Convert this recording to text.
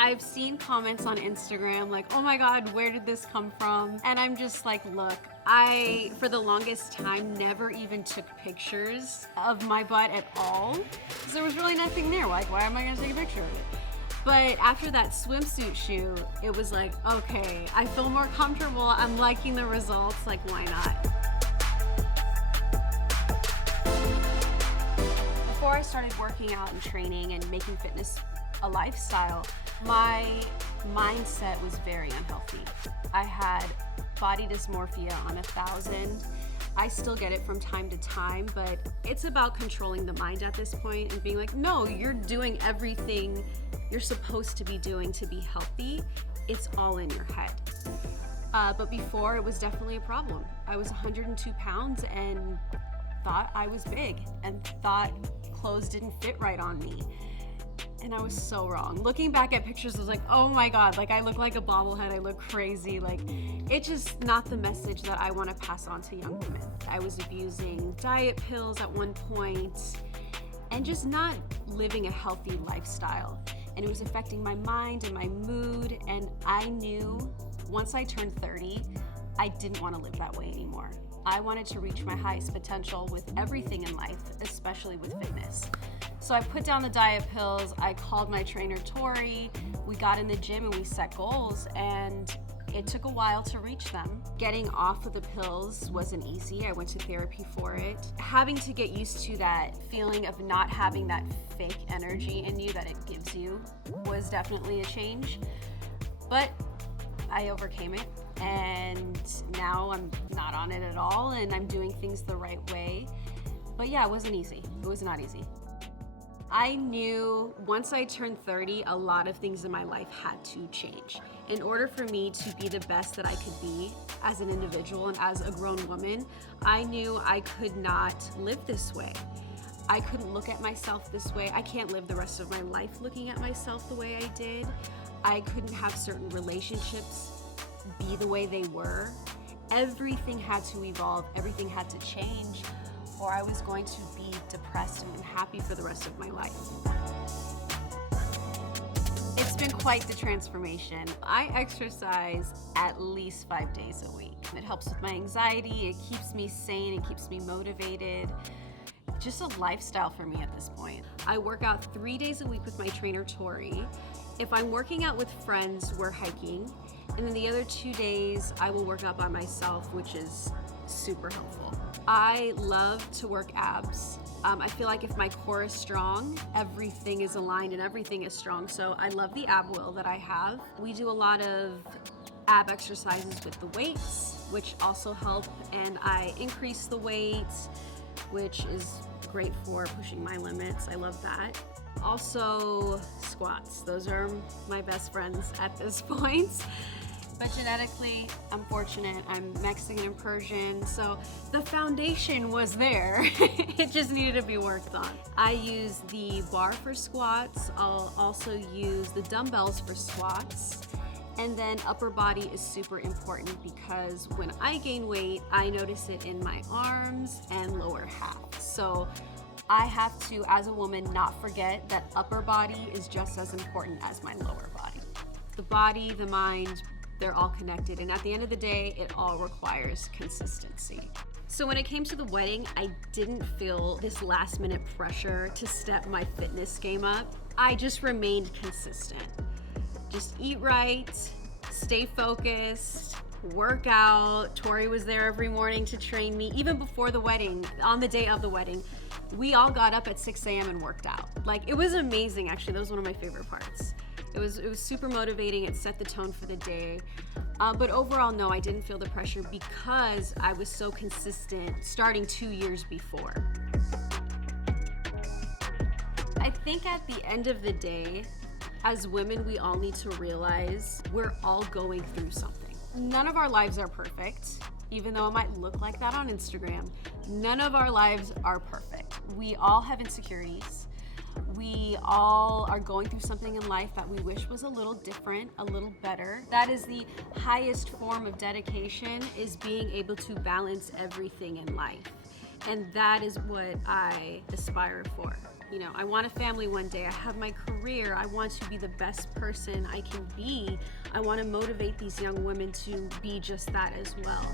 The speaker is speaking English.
I've seen comments on Instagram like, oh my God, where did this come from? And I'm just like, look, I, for the longest time, never even took pictures of my butt at all, because there was really nothing there. Like, why am I gonna take a picture of it? But after that swimsuit shoot, it was like, okay, I feel more comfortable. I'm liking the results, like, why not? Before I started working out and training and making fitness a lifestyle, my mindset was very unhealthy. I had body dysmorphia on 1,000. I still get it from time to time, but it's about controlling the mind at this point and being like, no, you're doing everything you're supposed to be doing to be healthy. It's all in your head. But before, it was definitely a problem. I was 102 pounds and thought I was big and thought clothes didn't fit right on me. And I was so wrong. Looking back at pictures, I was like, oh my God, like I look like a bobblehead, I look crazy. Like, it's just not the message that I want to pass on to young women. I was abusing diet pills at one point and just not living a healthy lifestyle. And it was affecting my mind and my mood. And I knew once I turned 30, I didn't want to live that way anymore. I wanted to reach my highest potential with everything in life, especially with fitness. So I put down the diet pills, I called my trainer Tori, we got in the gym and we set goals, and it took a while to reach them. Getting off of the pills wasn't easy. I went to therapy for it. Having to get used to that feeling of not having that fake energy in you that it gives you was definitely a change. But I overcame it, and now I'm not on it at all, and I'm doing things the right way. But yeah, it wasn't easy. It was not easy. I knew once I turned 30, a lot of things in my life had to change. In order for me to be the best that I could be as an individual and as a grown woman, I knew I could not live this way. I couldn't look at myself this way. I can't live the rest of my life looking at myself the way I did. I couldn't have certain relationships be the way they were. Everything had to evolve, everything had to change, or I was going to be depressed and unhappy for the rest of my life. It's been quite the transformation. I exercise at least 5 days a week. It helps with my anxiety, it keeps me sane, it keeps me motivated. Just a lifestyle for me at this point. I work out 3 days a week with my trainer Tori. If I'm working out with friends, we're hiking. And then the other 2 days, I will work out by myself, which is super helpful. I love to work abs. I feel like if my core is strong, everything is aligned and everything is strong. So I love the ab will that I have. We do a lot of ab exercises with the weights, which also help. And I increase the weights, which is great for pushing my limits. I love that. Also, squats. Those are my best friends at this point. But genetically, I'm fortunate. I'm Mexican and Persian, so the foundation was there. It just needed to be worked on. I use the bar for squats. I'll also use the dumbbells for squats. And then upper body is super important because when I gain weight, I notice it in my arms and lower half. So I have to, as a woman, not forget that upper body is just as important as my lower body. The body, the mind, they're all connected, and at the end of the day, it all requires consistency. So when it came to the wedding, I didn't feel this last minute pressure to step my fitness game up. I just remained consistent. Just eat right, stay focused, work out. Tori was there every morning to train me, even before the wedding, on the day of the wedding. We all got up at 6 a.m. and worked out. Like, it was amazing, actually. That was one of my favorite parts. It was super motivating. It set the tone for the day. But overall, no, I didn't feel the pressure because I was so consistent starting 2 years before. I think at the end of the day, as women, we all need to realize we're all going through something. None of our lives are perfect, even though it might look like that on Instagram. None of our lives are perfect. We all have insecurities. We all are going through something in life that we wish was a little different, a little better. That is the highest form of dedication, is being able to balance everything in life. And that is what I aspire for. You know, I want a family one day. I have my career. I want to be the best person I can be. I want to motivate these young women to be just that as well.